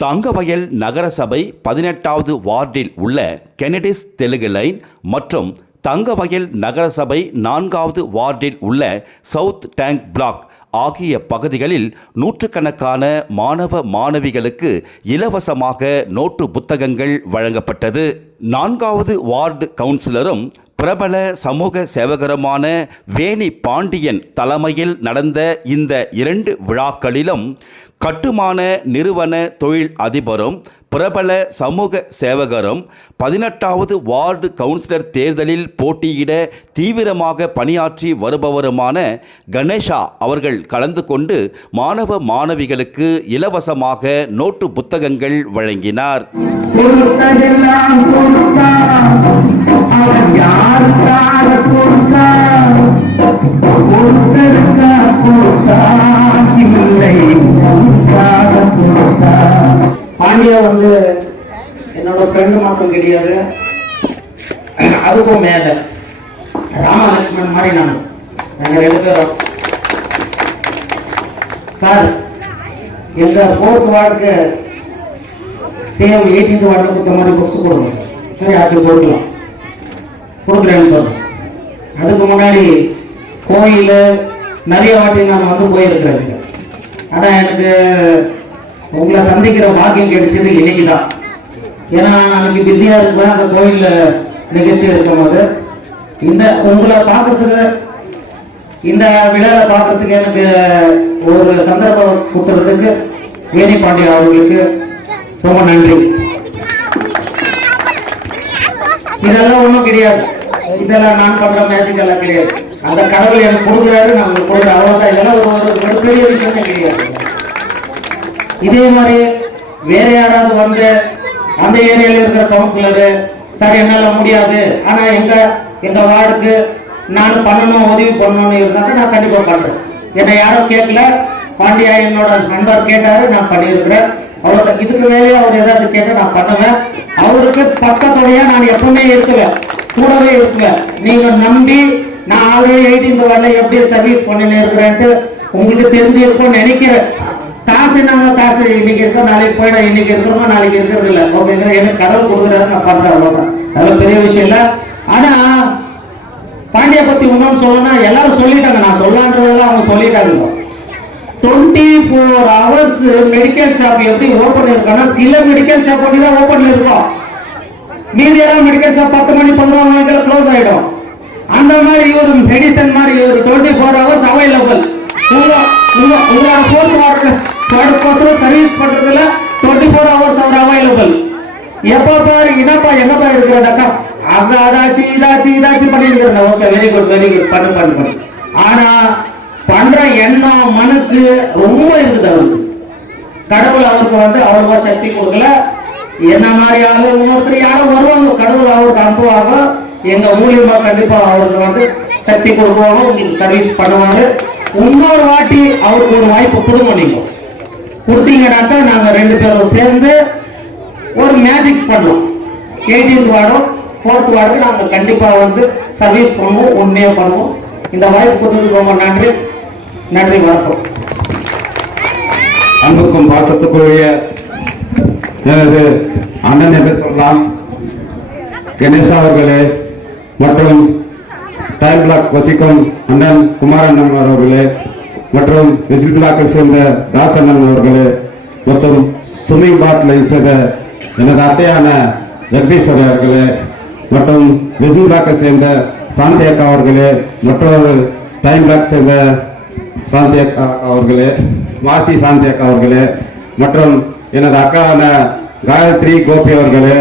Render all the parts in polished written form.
தங்கவயல் நகரசபை 18வது வார்டில் உள்ள கெனடிஸ் தெலுங்கு லைன் மற்றும் தங்கவயல் நகரசபை 4வது வார்டில் உள்ள சவுத் டேங்க் பிளாக் ஆகிய பகுதிகளில் நூற்றுக்கணக்கான மாணவ மாணவிகளுக்கு இலவசமாக நோட்டு புத்தகங்கள் வழங்கப்பட்டது. 4வது வார்டு கவுன்சிலரும் பிரபல சமூக சேவகருமான வேணி பாண்டியன் தலைமையில் நடந்த இந்த 2 விழாக்களிலும் கட்டுமான நிறுவன தொழில் அதிபரும் பிரபல சமூக சேவகரும் 18வது வார்டு கவுன்சிலர் தேர்தலில் போட்டியிட தீவிரமாக பணியாற்றி வருபவருமான கணேஷா அவர்கள் கலந்து கொண்டு மாணவ மாணவிகளுக்கு இலவசமாக நோட்டு புத்தகங்கள் வழங்கினார். பாண்டியா என்னோட ஃப்ரெண்டு மட்டும் கிடையாது, அதுக்கும் மேல ராமலட்சுமன் மாதிரி நாங்க 2 பேரும். சார் எங்க 4th வார்டுக்கு சேம் 18th வார்டு கொடுத்த மாதிரி புக்ஸ் கொடுங்க. சரி, அது கொடுக்குறேன்னு சொல்றேன். அதுக்கு முன்னாடி கோயில் நிறைய வாட்டி நான் போயிருக்கிறேன். ஆனா எனக்கு உங்களை சந்திக்கிற பாக்கியம் கிடைச்சது இன்னைக்கு தான். ஏன்னா நாளைக்கு பிஸியா இருப்பேன் அந்த கோயில்ல நிகழ்ச்சி இருக்கும் போது உங்களை பார்க்கறதுக்கு, இந்த விழாவை பார்க்கறதுக்கு எனக்கு ஒரு சந்தர்ப்பம் கொடுத்துறதுக்கு வேணி பாண்டியா அவர்களுக்கு ரொம்ப நன்றி. இதெல்லாம் ஒன்றும் கிடையாது, இதெல்லாம் நான் பண்ற மேஜிக் எல்லாம் கிடையாது. அந்த கடவுள் எனக்கு கொடுக்குறாரு, நம்ம கொடுக்குற அவ்வளோதான். இதெல்லாம் ஒரு பெரிய விஷயமே கிடையாது. இதே மாதிரி வேற யாராவது அந்த ஏரியால இருக்கிற கவுன்சிலரு சார் என்னால முடியாது, ஆனா எங்க வார்டுக்கு நான் பண்ணணும், உதவி பண்ணணும்னு இருந்தாங்க, நான் கண்டிப்பா பண்றேன். என்னை யாரும் கேட்கல, பாண்டியா என்னோட நண்பர் கேட்டாரு, நான் பண்ணியிருக்கிறேன். அவருக்கு இதுக்கு மேலேயே அவர் ஏதாவது கேட்ட நான் பண்ணுவேன். அவருக்கு பக்கத்துடைய நான் எப்பவுமே இருக்குவேன், கூடவே இருக்குவேன். நீங்க நம்பி நான் ஆல்ரெடி 18th வார்டில் எப்படி சர்வீஸ் பண்ணின்னு இருக்கிறேன்ட்டு உங்களுக்கு தெரிஞ்சிருக்கும்னு நினைக்கிறேன். காசு காசு இன்னைக்கு இருக்கோம், நாளைக்கு போயிட, இன்னைக்கு இருக்கிறோமா நாளைக்கு இருக்கிறது இல்லை. ஓகேங்க, எனக்கு கடவுள் கொடுக்குறாரு, நான் பண்றேன், அவ்வளவுதான். அதெல்லாம் பெரிய விஷயம் இல்லை. ஆனா பாண்டியா பத்தி இன்னொன்னு சொல்லணும்னா எல்லாரும் சொல்லிட்டாங்க, நான் சொல்லான்றதெல்லாம் அவங்க சொல்லிட்டாங்க. 24 hours மெடிக்கல் ஷாப் எப்படி ஓபன் இருக்கான்னா, சில மெடிக்கல் ஷாப் பண்ணி தான் ஓபன்ல இருக்கும். மீதி எல்லாம் மெடிக்கல் ஷாப் 10 மணி 11 மணிக்கு க்ளோஸ் ஆயிடும். அந்த மாதிரி ஒரு மெடிசன் மாதிரி ஒரு 24 hours அவைலபிள். உங்களோட 4th வார்டு சர்வீஸ் பண்றதுல 24 hours அவர் அவைலபிள். எப்ப பாரு என்னப்பா எங்கப்பா இருக்கிறாக்கா அங்க இதாச்சு பண்ணிருக்கிறேன். ஓகே, வெரி குட் பண்ணு. ஆனா பண்ற எண்ணம் மனசு ரொம்ப இருக்குது அவருக்கு. கடவுள் அவருக்கு அவ்வளவா சக்தி கொடுக்கல. என்ன மாதிரி ஆளு இன்னொருத்தர் யாரும் வருவாங்க, கடவுள் அவருக்கு அனுப்புவாங்க. எங்க மூலியமா கண்டிப்பா அவருக்கு சக்தி கொடுக்குவாங்க, உங்களுக்கு சர்வீஸ் பண்ணுவாங்க. இன்னொரு வாட்டி அவருக்கு ஒரு வாய்ப்பு கொடுங்க. நீங்க கொடுத்தீங்கன்னாக்கா நாங்க 2 பேரும் சேர்ந்து ஒரு மேஜிக் பண்ணலாம். 18th வார்டும் 4th வார்டு நாங்க கண்டிப்பா சர்வீஸ் பண்ணுவோம், உண்மையா பண்ணுவோம். இந்த வாய்ப்பு கொடுத்ததுக்கு ரொம்ப நன்றி. வணக்கம். அன்புக்கும் பாசத்துக்குரிய எனது அண்ணன் என்று சொல்லலாம் கணேஷா அவர்களே மற்றும் டைம் பிளாக் வசிக்கும் அண்ணன் குமாரண்ணன் அவர்களே மற்றும் விசில் பிளாக்கை சேர்ந்த தாசண்ணன் அவர்களே மற்றும் சுமிங் பாட்டிலை சேர்ந்த எனது அத்தையான ஜெகதீஸ்வரி அவர்களே மற்றும் விசில் பிளாக்கை சேர்ந்த சாந்தி அக்கா அவர்களே மற்றொரு டைம் பிளாக் சேர்ந்த சாந்தி அக்கா அவர்களே, மாசி சாந்தி அக்கா அவர்களே மற்றும் எனது அக்காவான காயத்ரி கோபி அவர்களே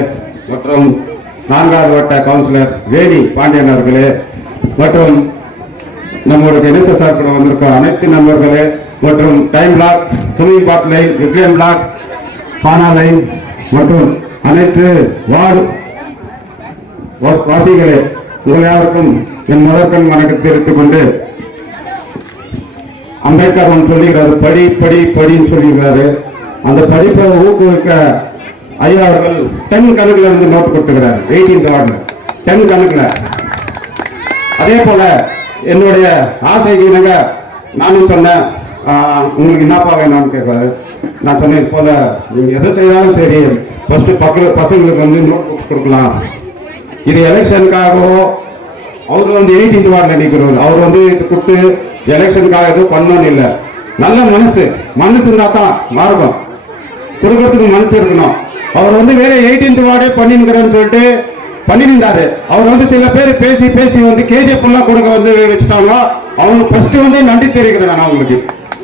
மற்றும் 4வது வட்ட கவுன்சிலர் வேணி பாண்டியன் அவர்களே மற்றும் நம்முடைய கணேச சார்பில் வந்திருக்கும் அனைத்து நண்பர்களே மற்றும் டைம் பிளாக், சுமிங் பாட் லைன், விக்ரம் பிளாக், பானா லைன் மற்றும் அனைத்து வார்டு வாசிகளே, உங்கள் யாருக்கும் என் முதற்கண் வணக்கத்தை எடுத்துக் கொண்டு, அம்பேத்கர் சொல்லுகிறாரு, படின்னு சொல்லியிருக்காரு. அந்த படிப்பை ஊக்குவிக்க ஐயா அவர்கள் 10 கணக்குல நோட்டு கொடுத்துக்கிறார். 18th வார்டு 10 கணக்குல. அதே போல என்னுடைய ஆசைக்கு நானும் சொன்னேன், உங்களுக்கு என்னப்பா வேணும்னு கேட்பாரு. நான் சொன்னேன் போல நீங்க எதை செய்தாலும் சரி ஃபர்ஸ்ட் பசங்களுக்கு வந்து நோட் புக்ஸ் கொடுக்கலாம். இது எலெக்ஷனுக்காகவோ அவர் வந்து 18th வார்டில் நிற்கிறவர், அவர் வந்து இது கொடுத்து எலெக்ஷனுக்காக எதுவும் பண்ணணும்னு இல்லை. நல்ல மனசு இருந்தா தான் மாறும், கொடுக்கறதுக்கு மனசு இருக்கணும். அவர் வந்து வேற 18th வார்டே பண்ணிருக்கிறேன்னு சொல்லிட்டு பண்ணிருந்தாரு. அவர் வந்து சில பேர் பேசி பேசி வந்து கேஜிஎஃப் எல்லாம் கொடுக்க வந்து வச்சுட்டாங்க. அவங்க ஃபர்ஸ்ட் வந்து நன்றி தெரிவிக்கிறேன் நான் அவங்களுக்கு.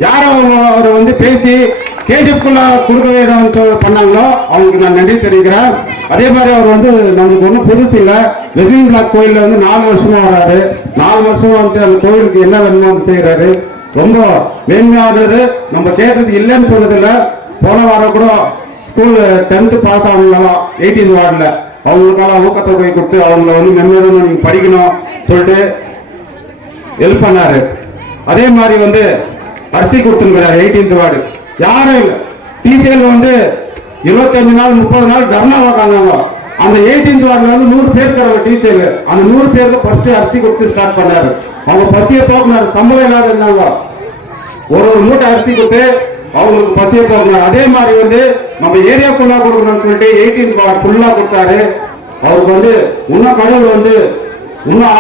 யாரும் அவர் வந்து பேசி கேஜிஎஃப் கொடுக்க வேணும் பண்ணாங்களோ அவங்களுக்கு நான் நன்றி தெரிவிக்கிறேன். அதே மாதிரி அவர் வந்து நமக்கு ஒன்றும் புதுசு இல்லை. வெசிங் பிளாக் கோயில்ல வந்து 4 வருஷமா வராரு. 4 வருஷமா வந்து அந்த கோயிலுக்கு என்ன வேணுமோ செய்யறாரு. ரொம்ப மேன்மையானது. நம்ம கேட்டது இல்லைன்னு சொன்னதில்லை. போன வாரம் கூட ஸ்கூல் 10th பாஸ் ஆகணும் 18th வார்டில் அவங்களுக்கெல்லாம் ஊக்கத்தொகை கொடுத்து அவங்கள வந்து மென்மேலும் நீங்க படிக்கணும் சொல்லிட்டு ஹெல்ப் பண்ணாரு. அதே மாதிரி வந்து அரிசி கொடுத்துருக்கிறாரு 18th வார்டு. யாரும் இல்லை. டிசிஎல் வந்து 25 நாள் 30 நாள் தர்ணா உக்காந்தாங்க. அந்த 18th வார்டுல வந்து 100 பேர் இருக்கிறாங்க டிசிஎல். அந்த 100 பேருக்கு ஃபர்ஸ்ட் அரிசி கொடுத்து ஸ்டார்ட் பண்ணாரு. அவங்க பசியை போக்குனாரு. சம்பளம் இல்லாத இருந்தாங்க. ஒரு மூட்டை அரிசி கொடுத்து அவங்களுக்கு பசியை போக்குனாரு. அதே மாதிரி வந்து நம்ம ஏரியா ஃபுல்லா கொடுக்கணும்னு சொல்லிட்டு 18th வார்டு ஃபுல்லா கொடுத்தாரு. அவருக்கு வந்து இன்னும் கடவுள் வந்து இன்னும்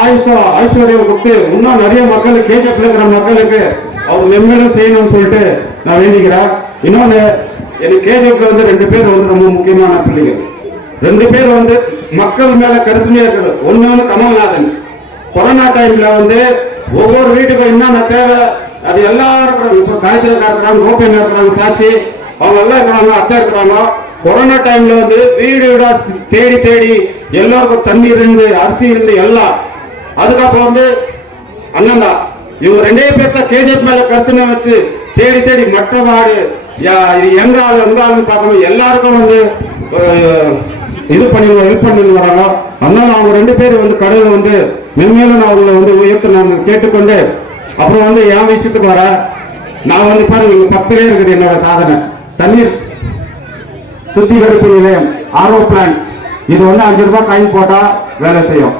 ஐஸ்வர்யம் கொடுத்து இன்னும் நிறைய மக்களுக்கு கேஜிஎஃப்ல இருக்கிற மக்களுக்கு அவர் மென்மேலும் செய்யணும்னு சொல்லிட்டு நான் வேண்டிக்கிறேன். இன்னொன்னு எனக்கு கேஜிஎஃப்ல வந்து 2 பேர் வந்து ரொம்ப முக்கியமான பிள்ளைகள். 2 பேர் வந்து மக்கள் மேல கருத்துமே இருக்குது. ஒண்ணு வந்து கமல்நாதன். கொரோனா டைம்ல வந்து ஒவ்வொரு வீட்டுக்கும் என்னென்ன தேவை அது எல்லாரும் இப்ப காய்ச்சல் இருக்கிறாங்க, ஓப்பன் இருக்கிறாங்க, சாட்சி அவங்க எல்லாம் இருக்கிறாங்க, அத்தை இருக்கிறாங்க. கொரோனா டைம்ல வந்து வீடு வீடா தேடி தேடி எல்லாருக்கும் தண்ணீர் இருந்து அரிசி இருந்து எல்லாம். அதுக்கப்புறம் வந்து அண்ணன் தான் இவங்க 2 பேர்த்த கேஜிஎஃப் மேல கருத்துனை வச்சு தேடி தேடி மற்ற நாடு எங்க ஆளுன்னு பார்க்கணும் எல்லாருக்கும் வந்து இது பண்ணி ஹெல்ப் பண்ணி வராங்க. அதனால அவங்க 2 பேரும் வந்து கடவுள் வந்து மென்மேலும் அவங்களை வந்து உயர்த்த நான் கேட்டுக்கொண்டு அப்புறம் வந்து என் விஷயத்துக்கு வர நான் வந்து பாருங்க 10 பேர் இருக்குது என்னோட சாதனை. தண்ணீர் சுத்திகரிப்பு நிலையம் ஆர்ஓ பிளான் இது வந்து 5 ரூபாய் காயின் போட்டா வேலை செய்யும்.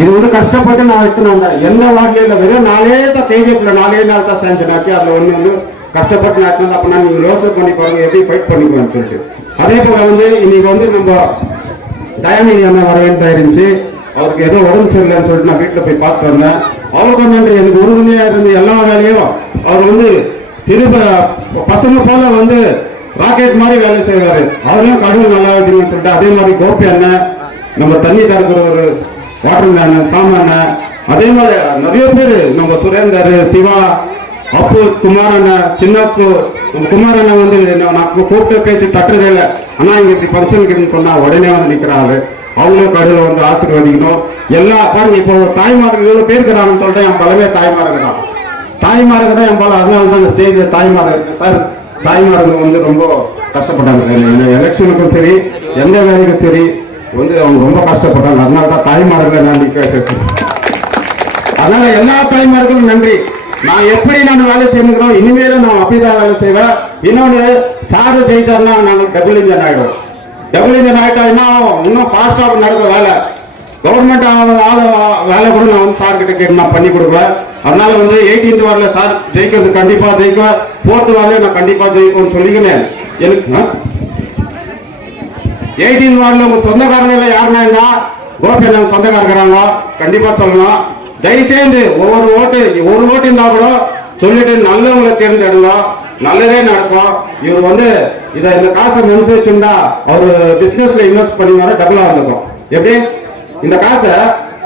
இது வந்து கஷ்டப்பட்டு நான் எடுத்துன்னு வந்தேன். எந்த வார்டிலும் இல்லை. வெறும் 4 தான் கேஜிஎஃப்ல 4 நாள் தான் சேஞ்சன் ஆச்சு. அதுல ஒண்ணு வந்து கஷ்டப்பட்டு நான் எடுத்து அப்படின்னா நீங்க யோசனை பண்ணி பாருங்க எப்படி ஃபைட் பண்ணிக்குவேன்னு சொல்லிட்டு. அதே போல வந்து இன்னைக்கு வந்து நம்ம தயாநிதி அண்ணா வர வேண்டியதா இருந்துச்சு. அவருக்கு ஏதோ உடம்பு சரியில்லைன்னு சொல்லிட்டு நான் வீட்டுல போய் பார்த்து வந்தேன். அவருக்கு நன்றி. எனக்கு உறுதுணையா இருந்து எல்லா வேலையும் அவர் வந்து பசங்க போல வந்து ராக்கெட் மாதிரி வேலை செய்வாரு. அவரையும் கடவுள் நல்லா இருக்குன்னு சொல்லிட்டு அதே மாதிரி கோபி அண்ணன் நம்ம தண்ணி தரக்கிற ஒரு வாட்டர் அண்ணன் சாம அண்ணன் அதே மாதிரி நிறைய பேர் நம்ம சுரேந்தர் சிவா அப்பு குமாரண்ணன் சின்னப்பு குமாரண்ணன் வந்து நான் கூப்பிட்டு பேச்சு தட்டுறதே இல்லை. ஆனா இங்க ஃபங்க்ஷனுக்கு சொன்னா உடனே வந்து நிக்கிறாரு. அவங்களும் கடவுளை வந்து ஆசீர்வதிக்கணும். எல்லா பாருங்க இப்போ தாய்மார்கள் எவ்வளவு பேர் இருக்கிறாங்கன்னு சொல்லிட்டு என் பலவே தாய்மார்கள் தான். தாய்மார்கள் தான் என் பல. அதனால தான் இந்த ஸ்டேஜ் தாய்மார்கள் சார். தாய்மார்கள் வந்து ரொம்ப கஷ்டப்பட்டாங்க. எலெக்ஷனுக்கும் சரி எந்த வேலைக்கும் சரி வந்து அவங்க ரொம்ப கஷ்டப்பட்டாங்க. அதனால தான் தாய்மார்கள் நான் நிக்க. அதனால எல்லா தாய்மார்களும் நன்றி. நான் எப்படி நான் வேலை செய்யணும் இனிமேலும் நான் அப்படிதான் வேலை செய்வேன். இன்னொன்னு சாரு ஜெயிச்சார்னா நாங்கள் டபுள் இன்ஜின் ஆயிடுவோம். டபுள் இன்ஜின் ஆயிட்டா என்ன இன்னும் ஃபாஸ்டா நடக்கிற வேலை கவர்மெண்ட் வேலை கூட நான் வந்து சார் கிட்ட கேட்டு நான் பண்ணி கொடுப்பேன். அதனால வந்து 18th வார்டுல சார் ஜெயிக்கிறது கண்டிப்பா ஜெயிக்குவேன். 4th வார்டுல நான் கண்டிப்பா ஜெயிக்கும்னு சொல்லிக்கிறேன். எனக்கு 18th வார்டுல உங்க சொந்தக்காரங்க யாருன்னா கோபி நம்ம சொந்தக்காரங்க இருக்கிறாங்க கண்டிப்பா சொல்லணும். தயவுசெய்து ஒரு ஓட்டு இருந்தா கூட சொல்லிட்டு நல்லவங்களை தேர்ந்தெடுங்க. நல்லதே நடக்கும். இவர் வந்து இந்த காசை மனசு வச்சுருந்தா அவரு பிசினஸ்ல இன்வெஸ்ட் பண்ணினாலும் டபுளா இருக்கும். எப்படி இந்த காசை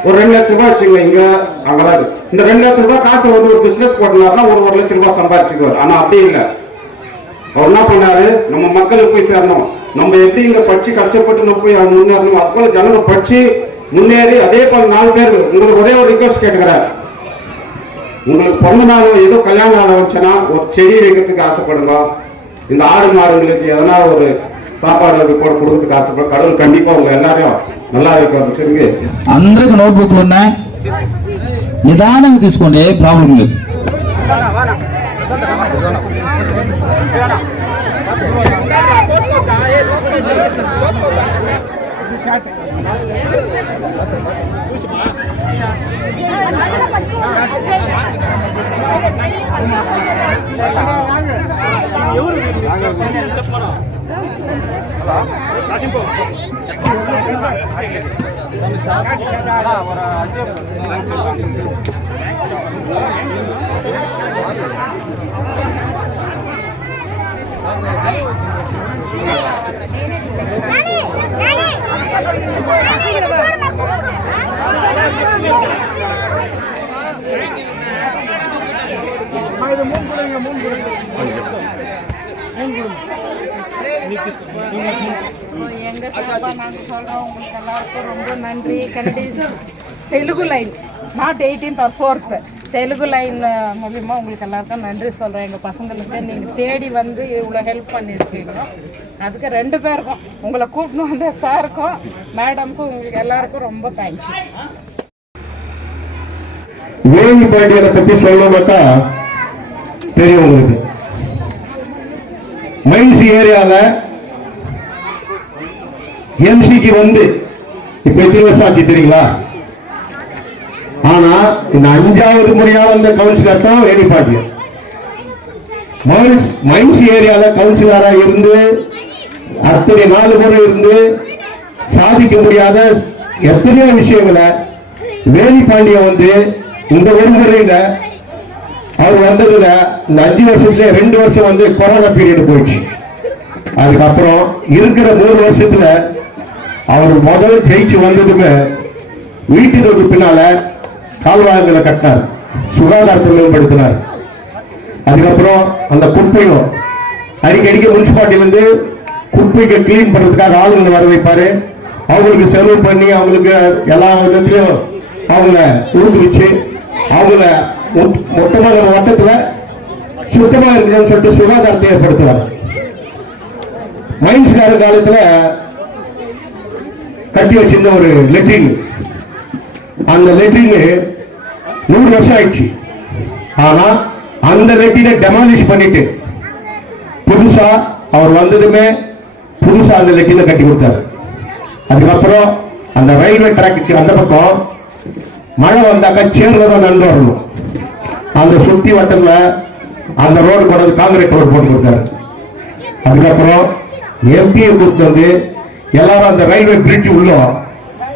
ஒரு 2 லட்சம் ரூபாய் வச்சுங்க இங்க அங்கதான் இந்த 2 லட்சம் ரூபாய் காசை வந்து ஒரு பிசினஸ் போட்டோம்னா ஒரு 1 லட்சம் ரூபாய் சம்பாதிச்சுக்குவார். ஆனா அப்படி இல்லை. அவர் என்ன பண்ணாரு நம்ம மக்களுக்கு போய் சேரணும். நம்ம எப்படி இங்க படிச்சு கஷ்டப்பட்டு நம்ம போய் அவங்க முன்னேறணும். அது போல ஜனங்க படிச்சு முன்னேறி அதே போல 4 பேர் உங்களுக்கு ஒரே ஒரு ரிக்வஸ்ட் கேட்டுக்கிறார். உங்களுக்கு பொண்ணு நாள் ஏதோ கல்யாணம் நாள் வந்துச்சுன்னா ஒரு செடி வைக்கிறதுக்கு ஆசைப்படுங்க. இந்த ஆடு மாடுங்களுக்கு எதனா ஒரு సాపాడు కొడుకు కాస్త కడులు కండిపా எல்லாரும் நல்லா இருக்கும் சரிங்க. అందరికి నోట్బుక్లు ఉన్నాయి, నిదానంగా తీసుకోండి, ఏ ప్రాబ్లం లేదు. எங்க சார்பா நாங்க சொல்றோம் உங்களுக்கு எல்லாருக்கும் ரொம்ப நன்றி. கனடிஸ் தெலுங்கு லைன் நாட் 18th or 4th Telugu line மூலிமா உங்களுக்கு எல்லாருக்கும் நன்றி சொல்கிறேன். எங்கள் பசங்களுக்கு நீங்கள் தேடி வந்து இவ்வளோ ஹெல்ப் பண்ணியிருக்கீங்க. அதுக்கு 2 பேருக்கும் உங்களை கூப்பிட்டு வந்த சாருக்கும் மேடமுக்கும் உங்களுக்கு எல்லாருக்கும் ரொம்ப தேங்க்யூ. வேணி பாண்டியனை பற்றி சொல்லணும்னாக்கா தெரியும் உங்களுக்கு. மைன்ஸ் ஏரியாவில் எம்சிக்கு வந்து இப்ப எத்தனை வருஷம் ஆச்சு தெரியுங்களா? ஆனா இந்த 5வது முறையா வந்த கவுன்சிலர் தான் வேணி பாண்டியன். மைன்ஸ் ஏரியாவில் கவுன்சிலரா இருந்து அத்தனை 4 முறை இருந்து சாதிக்க முடியாத எத்தனையோ விஷயங்களை வேணி பாண்டியன் வந்து இந்த ஒரு முறையில அவர் வந்ததுல இந்த 5 வருஷத்துல 2 வருஷம் வந்து கொரோனா பீரியட் போயிடுச்சு. அதுக்கப்புறம் இருக்கிற 3 வருஷத்துல அவர் முதல் ஜெயிச்சு வந்ததுமே வீட்டுக்கு பின்னால கால்வாய்களை கட்டினார், சுகாதாரத்தை மேம்படுத்தினார். அதுக்கப்புறம் அந்த குப்பையும் அடிக்கடிக்கு முனிசிபாலிட்டி வந்து குப்பைக்கு கிளீன் பண்றதுக்காக ஆளுங்களை வர வைப்பாரு. அவங்களுக்கு செலவு பண்ணி அவங்களுக்கு எல்லா விதத்திலையும் அவங்கள ஊக்குவிச்சு அவங்கள மொத்தமாக வட்டத்துல சுத்தமா இருக்கணும்னு சொல்லிட்டு சுகாதாரத்தை ஏற்படுத்துவார். மைன்ஸ்கார காலத்துல கட்டி வச்சிருந்த ஒரு லெட்ரின், அந்த லெட்ரின் 100 வருஷம் ஆயிடுச்சு. ஆனா அந்த லெட்ரினை டெமாலிஷ் பண்ணிட்டு புதுசா அவர் வந்ததுமே புதுசா அந்த லெட்ரினை கட்டி கொடுத்தாரு. அதுக்கப்புறம் அந்த ரயில்வே டிராக்கு அந்த பக்கம் மழை வந்தாக்கா சேர்ல தான் நடந்து வரணும். அந்த சுத்தி வட்டத்துல அந்த ரோடு போடுறது காங்கிரீட் ரோடு போட்டு கொடுத்தாரு. அதுக்கப்புறம் எம்பியை கொடுத்து வந்து எல்லாரும் அந்த ரயில்வே பிரிட்ஜ் உள்ள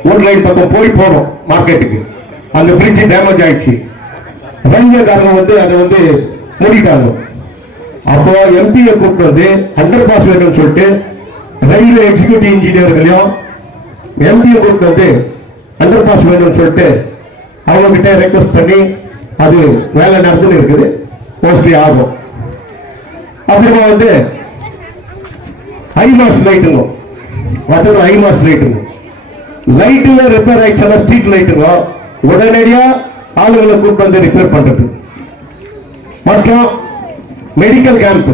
ஒரு லைன் பக்கம் போய் போனோம் மார்க்கெட்டுக்கு. அந்த பிரிட்ஜ் டேமேஜ் ஆயிடுச்சு. ரயில்வேக்காரங்க வந்து அதை வந்து மூடிட்டாங்க. அப்போ எம்பியை கூப்பிட்டு வந்து அண்டர் பாஸ் வேணும்னு சொல்லிட்டு ரயில்வே எக்ஸிக்யூட்டிவ் இன்ஜினியர்களையும் எம்பியை கூப்பிட்டு வந்து அண்டர் பாஸ் வேணும்னு சொல்லிட்டு அவங்க கிட்ட ரெக்வஸ்ட் பண்ணி அது வேலை நடந்துன்னு இருக்குது, மோஸ்ட்லி ஆகும். அப்புறமா வந்து ஐமாஸ் லைட்டுங்க, மற்ற ஐமாஸ் லைட்டுங்க, லைட்டுல ரிப்பேர் ஆயிடுச்சுன்னா ஸ்ட்ரீட் லைட்டுங்க உடனடியா ஆளுங்களை கூப்பிட்டு வந்து ரிப்பேர் பண்றது. மற்றும் மெடிக்கல் கேம்ப்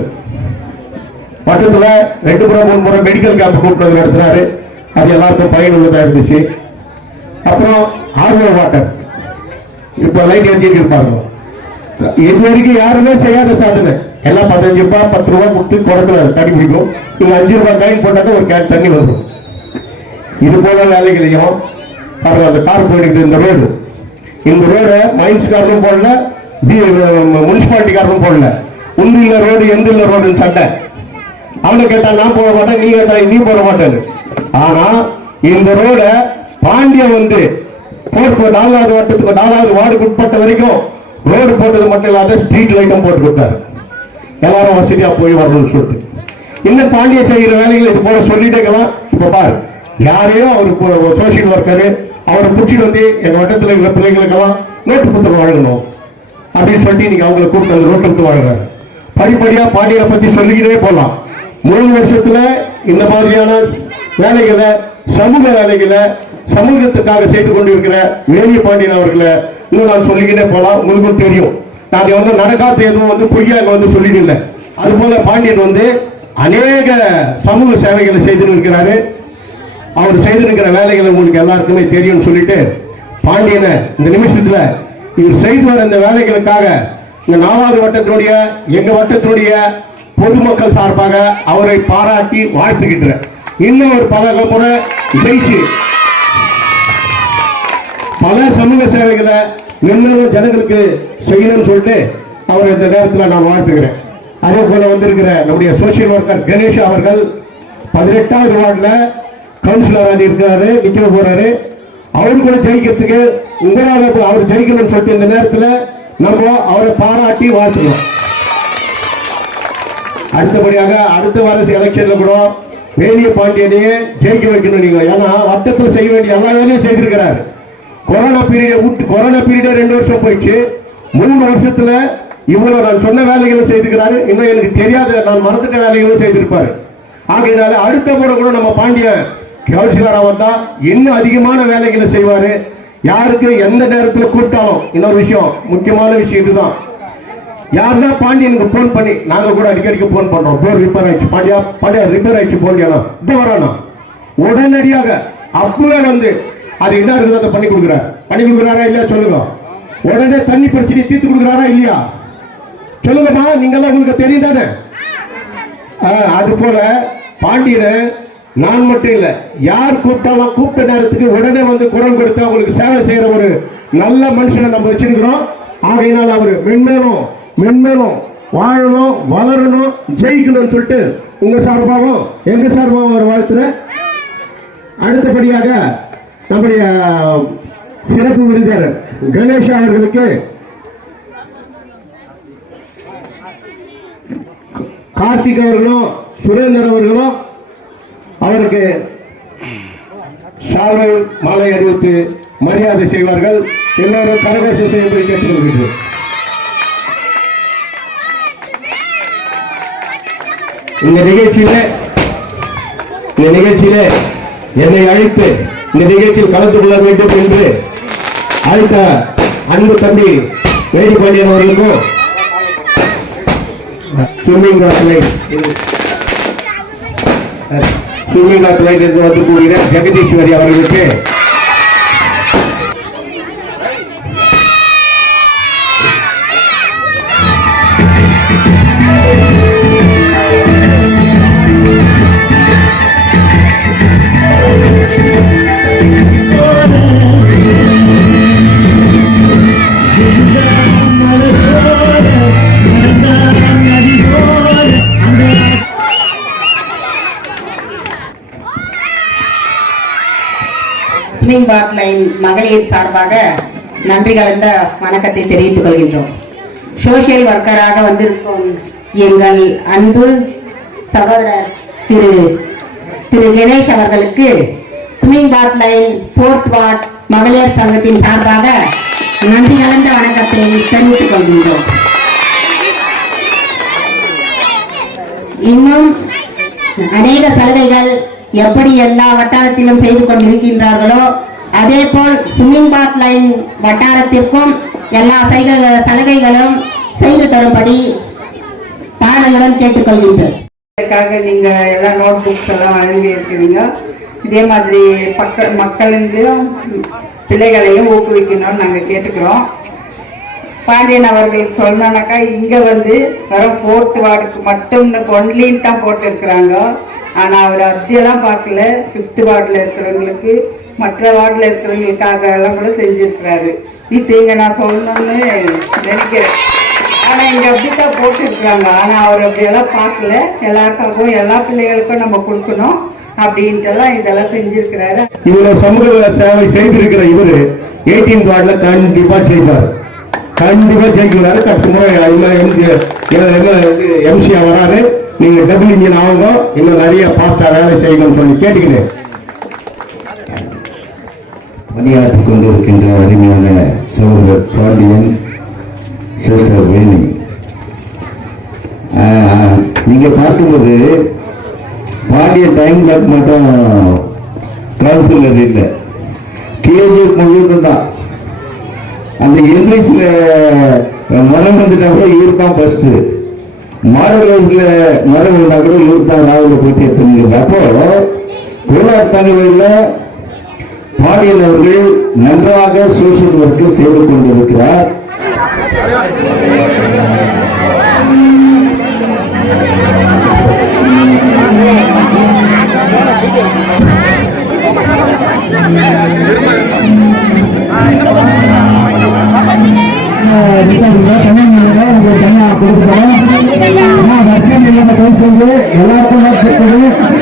மற்றத்துல 2 முறை 3 முறை மெடிக்கல் கேம்ப் கூப்பிட்டு வந்து நடத்துறாரு. அது எல்லாருக்கும் பயனுள்ளதா இருந்துச்சு. அப்புறம் ஆர்வோ வாட்டர் இப்ப லைட் எரிஞ்சிட்டு இருப்பாங்க. இது வரைக்கும் யாருமே செய்யாத சாதனை. எல்லாம் 15 ரூபாய் 10 ரூபாய் கொடுத்து குடத்துல தண்ணி பிடிக்கும். இவங்க 5 ரூபாய் காயின் போட்டாக்க ஒரு கேன் தண்ணி வரும். இது போல வேலைகளையும் அந்த கார் போயிட்டு இந்த ரோடு, இந்த ரோடு மைன்ஸ்காரரும் போடல, முனிசிபாலிட்டிக்காரரும் போடல. உண்டு ரோடு எந்த ரோடுன்னு சட்டை. அவனை கேட்டா நான் போட மாட்டேன், நீ கேட்டா நீ போட மாட்டேன்னு. ஆனா இந்த ரோட பாண்டியன் வந்து 4வது வட்டத்துக்கு 4வது வார்டுக்கு உட்பட்ட வரைக்கும் ரோடு போட்டது மட்டும் இல்லாத ஸ்ட்ரீட் லைட்டும் போட்டு கொடுத்தாரு. எல்லாரும் வசதியா போய் வரணும்னு சொல்லிட்டு இன்னும் பாண்டிய செய்கிற வேலைகளை இது போல சொல்லிட்டே இருக்கலாம். இப்ப பாரு, யாரையும் அவருக்கு சோசியல் ஒர்க்கரு அவரை பிடிச்சிட்டு வந்து எங்க வட்டத்தில் இருக்கிற பிள்ளைங்களுக்கெல்லாம் நோட்டு புத்தகம் வழங்கணும் அப்படின்னு சொல்லிட்டு நீங்க அவங்களை கூப்பிட்டு அந்த நோட்டு புத்தகம் வழங்குறாரு. படிப்படியா பாண்டியரை பத்தி சொல்லிக்கிட்டே போகலாம். 3 வருஷத்துல இந்த மாதிரியான வேலைகளை, சமூக வேலைகளை சமூகத்துக்காக செய்து கொண்டிருக்கிற வேணி பாண்டியன் அவர்களை இன்னும் நான் சொல்லிக்கிட்டே போலாம். உங்களுக்கும் தெரியும், நான் வந்து நடக்காத எதுவும் வந்து பொய்யாக வந்து சொல்லிட்டு இல்லை. அது போல பாண்டியன் வந்து அநேக சமூக சேவைகளை செய்து இருக்கிறாரு. அவர் செய்திருக்கிற வேலைகளை உங்களுக்கு எல்லாருக்குமே தெரியும் சொல்லிட்டு பாண்டியனை இந்த நிமிஷத்துல இவர் செய்து வர இந்த வேலைகளுக்காக இந்த 4வது வட்டத்தினுடைய எங்க வட்டத்தினுடைய பொதுமக்கள் சார்பாக அவரை பாராட்டி வாழ்த்துக்கின்றேன். இன்னும் ஒரு பல முறை ஜெயிச்சு பல சமூக சேவைகளை இன்னும் ஜனங்களுக்கு செய்யணும்னு சொல்லிட்டு அவர் இந்த நேரத்தில் நான் வாழ்த்துக்கிறேன். அதே போல வந்திருக்கிற நம்முடைய சோசியல் ஒர்க்கர் கணேஷ் அவர்கள் 18வது வார்டுல கவுன்சிலராக இருக்கிறாரு, நிக்க போறாரு. அவரு கூட ஜெயிக்கிறதுக்கு உங்களால அவர் ஜெயிக்கணும்னு சொல்லிட்டு இந்த நேரத்தில் நம்ம அவரை பாராட்டி வாழ்த்துக்கிறோம். அடுத்தபடியாக அடுத்த வார எலெக்ஷன்ல கூட வேலிய பாண்டியனையே ஜெயிக்க வைக்கணும் நீங்க. ஏன்னா வட்டத்தில் செய்ய வேண்டிய எல்லா வேலையும் செய்திருக்கிறார். கொரோனா பீரியட் 2 வருஷம் போயிடுச்சு. 3 வருஷத்துல இவ்வளவு நான் சொன்ன வேலைகளும் செய்திருக்கிறாரு. இன்னும் எனக்கு தெரியாத நான் மறந்துட்ட வேலைகளும் செய்திருப்பாரு. ஆகையினால அடுத்த முறை கூட நம்ம பாண்டிய கவுன்சிலரா வந்தா இன்னும் அதிகமான வேலைகளை செய்வாரு. யாருக்கு எந்த நேரத்தில் கூப்பிட்டாலும் இன்னொரு விஷயம், முக்கியமான விஷயம் இதுதான். யாருன்னா பாண்டியனுக்கு போன் பண்ணி நாங்க கூட அடிக்கடிக்கு போன் பண்றோம். டோர் ரிப்பேர் ஆயிடுச்சு, பாண்டியா ரிப்பேர் ஆயிடுச்சு, போன் இப்ப வரானா உடனடியாக அப்பவே வந்து அது என்ன இருக்குது அதை பண்ணி கொடுக்குறாரா இல்லையா சொல்லுங்க. உடனே தண்ணி பிரச்சனை தீர்த்து கொடுக்குறாரா இல்லையா சொல்லுங்கம்மா. நீங்கெல்லாம் உங்களுக்கு தெரியும் தானே. அது போல பாண்டியனை நான் மட்டும் இல்ல, யார் கூப்பிட்டாலும் கூப்பிட்ட நேரத்துக்கு உடனே வந்து குரல் கொடுத்து அவங்களுக்கு சேவை செய்யற ஒரு நல்ல மனுஷனை நம்ம வச்சிருக்கிறோம். ஆகையினால் அவர் மென்மேலும் வாழணும், வளரணும், ஜெயிக்கணும்னு சொல்லிட்டு உங்க சார்பாகவும் எங்க சார்பாகவும் ஒரு வாழ்த்துறேன். அடுத்தபடியாக நம்முடைய சிறப்பு விருந்தினர் கணேஷ் அவர்களுக்கு கார்த்திக் அவர்களும் சுரேந்தர் அவர்களும் அவருக்கு சால்வை மாலை அறிவித்து மரியாதை செய்வார்கள். எல்லோரும் கரகோஷம் செய்யும்படி கேட்டுக்கொள்கிறேன். இந்த நிகழ்ச்சியில என்னை அழைத்து இந்த நிகழ்ச்சியில் கலந்து கொள்ள வேண்டும் என்று அழைத்த அன்பு தம்பி வேடிப்பாண்டியன் அவர்களுக்கும் ஸ்விம்மிங் லைன் என்று வந்து கூறுகிற ஜெகதீஸ்வரி அவர்களுக்கு ஸ்விம்மிங் பாத் லைன் மகளிர் சார்பாக நன்றி கலந்த வணக்கத்தை தெரிவித்துக் கொள்கின்றோம். சோசியல் ஒர்க்கராக வந்திருக்கும் எங்கள் அன்பு சகோதரர் திரு கணேஷ் அவர்களுக்கு swimming path line 4th ward மகளிர் சங்கத்தின் சார்பாக நன்றி கலந்த வணக்கத்தை தெரிவித்துக் கொள்கின்றோம். இன்னும் அநேக சலுகைகள் எப்படி எல்லா வட்டாரத்திலும் செய்து கொண்டிருக்கின்றார்களோ அதே போல் ஸ்விம்மிங் பாத் லைன் வட்டாரத்திற்கும் எல்லா சலுகைகளும் செய்து தரும்படி தாழ்மையுடன் கேட்டுக்கொள்கின்றோம். நீங்க எல்லா நோட் புக்ஸ் எல்லாம் வழங்கி இருக்கிறீங்க. இதே மாதிரி மக்களையும் பிள்ளைகளையும் ஊக்குவிக்கணும்னு நாங்க கேட்டுக்கிறோம். பாண்டியன் அவர்களுக்கு சொன்னாக்கா இங்க வந்து வெறும் 4th வார்டுக்கு மட்டும் ஒன்லின்னு தான் போட்டு இருக்கிறாங்க. ஆனா அவர் அப்படியெல்லாம் பார்க்கல. 5th வார்டுல இருக்கிறவங்களுக்கு மற்ற வார்டுல இருக்கிறவங்களுக்காக எல்லாம் கூட செஞ்சிருக்கிறாரு. இங்க நான் சொல்லணும்னு நினைக்கிறேன். ஆனா இங்க அப்படித்தான் போட்டு இருக்கிறாங்க. ஆனா அவர் அப்படியெல்லாம் பார்க்கல. எல்லாருக்காகவும் எல்லா பிள்ளைகளுக்கும் நம்ம கொடுக்கணும் அப்படின்ட்டு எல்லாம் இதெல்லாம் செஞ்சிருக்கிறாரு. இவ்வளவு சமூக சேவை செய்திருக்கிற இவரு 18th வார்டுல கண்டிப்பா செய்வார், கண்டிப்பா ஜெயிக்கிறாரு. கஷ்டமுறை எம்சியா வராரு. நீங்க டபுள் இன்ஜின் ஆகுங்க, இன்னும் நிறைய பாஸ்டா வேலை செய்யணும்னு சொல்லி கேட்டுக்கிறேன். பணியாற்றிக் கொண்டிருக்கின்ற அருமையான சகோதரர் பாண்டியன் சிஸ்டர் வேணி, நீங்க பார்க்கும்போது பாண்டியன் டைம் கிளாக் மட்டும் கவுன்சிலர் இல்லை, கேஜி முழுவதும் தான். அந்த இங்கிலீஷ்ல மரம் வந்துட்டா கூட இவர் தான் ஃபர்ஸ்ட், மாடல் மரம் வந்தா கூட இவர் தான் ராகுல போட்டி எடுத்துருங்க. அப்போ கோலார் தகவலில் பாண்டியன் அவர்கள் நன்றாக சோசியல் ஒர்க்கு செய்து கொண்டிருக்கிறார். எடுத்தாங்க தனியாக உங்களுக்கு தனியாக கொடுக்குறோம். வர்க்கம் இல்லாம கவுன்சில் எல்லாருக்கும்